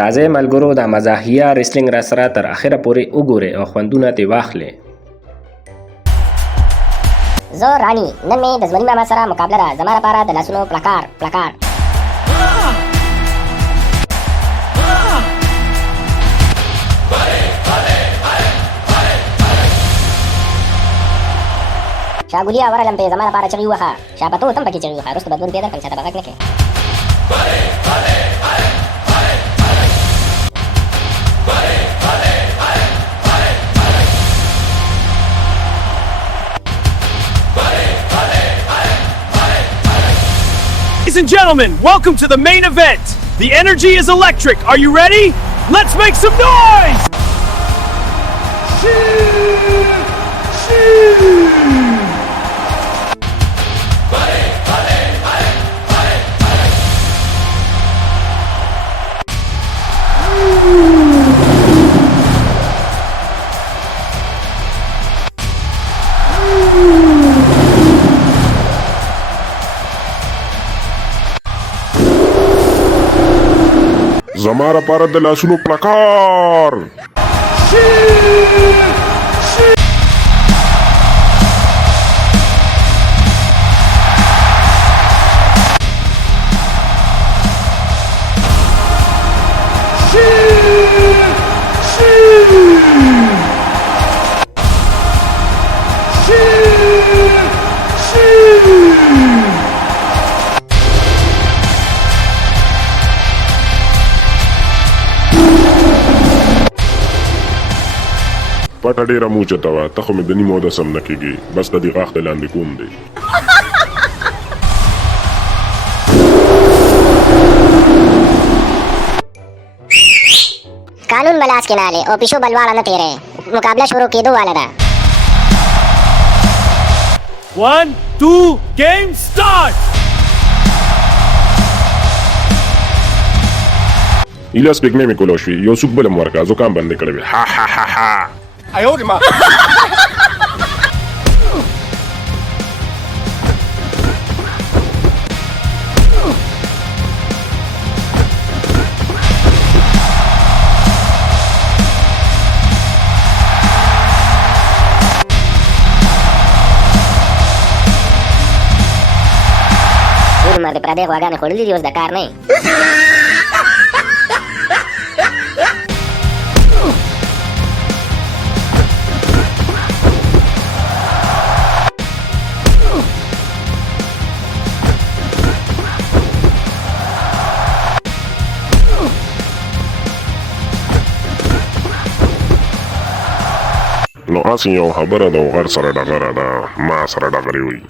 راځئ ملګرو دا مزاحیه ریسلنګ را سره تر اخره پورې وګورئ او خوندونه ترې واخلئ. زه رانی نن مې د ځواني ماما سره مقابله ده. زما لپاره د لاسونو پلکار شاګولیا ورغلم په زما لپاره چغې وخه. شاپتو تم پکې چغې وخه. وروسته بدلون پیدا کړم چې دا بغاک نه کوي. Ladies and gentlemen, welcome to the main event. The energy is electric. Are you ready? Let's make some noise! زما لپاره د لاسونو پلکار. پټه ډېره موچته وه. ته خو مې د نیمو د سم نه کېږي. بس د دې غاښ د لاندې کوم دی. قانون بلاس کې نالې او پیشو بلواړه نه تیرې. مقابله شروع کېدو واله ده. 1, 2, game start! ایله سپېږمۍ مې کولی شوې. یو څوک بله م ورکړه. زکام بندې کړی وې. ها ها ها ها. I owed him up. مرد پردې غواګانې خوړلي دي. اوس د کار نه یې. نو هسې یو خبره ده او غر سره ډغره ده. ما سره ډغرې وي.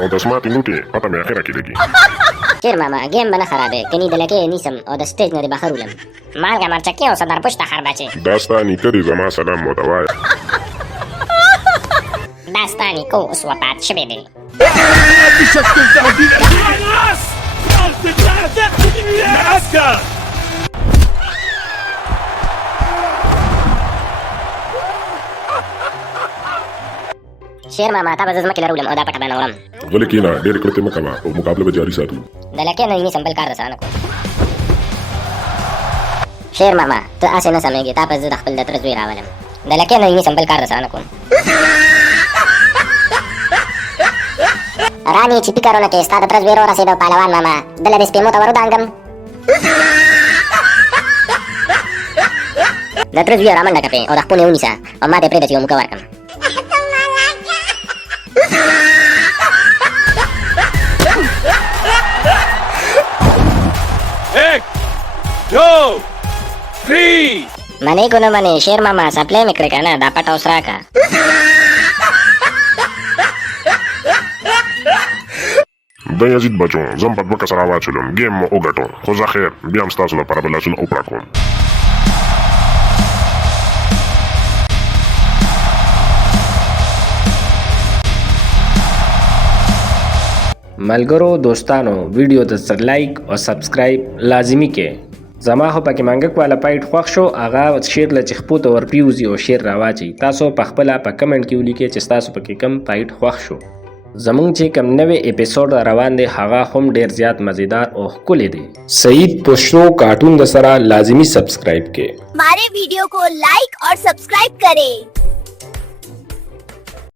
او د سماعتې لوټې پته مې اخره کې لګي. شیر ماما ګیم به نه خرابې. کني د لکې نیسم او د سټیج نه دې بهر ولم. مالګه مرچکې او صدرپشته خربچې. دا ستا نیکه دی. زما سلام ورته وایه. دا ستا نیکه اوس وفات شوی دی. شیر ماما تا به زه ځمکې لرولم او دا پټه به نه وړم. غلې کښېنه. ډېرې کړتې مه کوه او مقابله به جاري ساتو. د لکې نه نیسم بل کار رسانه کوم. شیر ماما ته هسې نه سمېږې. تا به زه د خپل د تره زوی راولم. د لکې نه نیسم بل کار رسانه کوم. رانی چې فکرونه کې ستا د تره زوی رارسېده پهلوان ماما. دله دې سپېمو ته ورودانګم. د تره زویه رامنډه کړې او د خپونې ونیسه او ما دې پرېږده چې یو موږه ورکړم. Two, three. منې کو نه منې شیر ماما سپلای مې کړې که نه. دا پټ اوس راکړه. د یزید بچو زم په دوه کسره واچولم ګیم مو وګټو خو زه خیر بیا هم ستاسو لپاره به لاسونه اوپړه کوم. ملګرو دوستانو ویډیو د سر لایک او سبسکرایب لازمی کې. زما خو پکې منګک والا پایټ خوښ شو هغه شیر له چې خپو ته ورپریوزي او شیر راواچي. تاسو په خپله په کمنټ کې ولیکئ چې ستاسو پکې کم پایټ خوښ شو. زمونږ چې کم نوې اپیسوډ روان دی هغه هم ډیر زیات مزیدار او ښکلی دی. سعید پشتو کارټون د سره لازمی سبسکرایب کې. हमारे वीडियो को लाइक और सब्सक्राइब करें.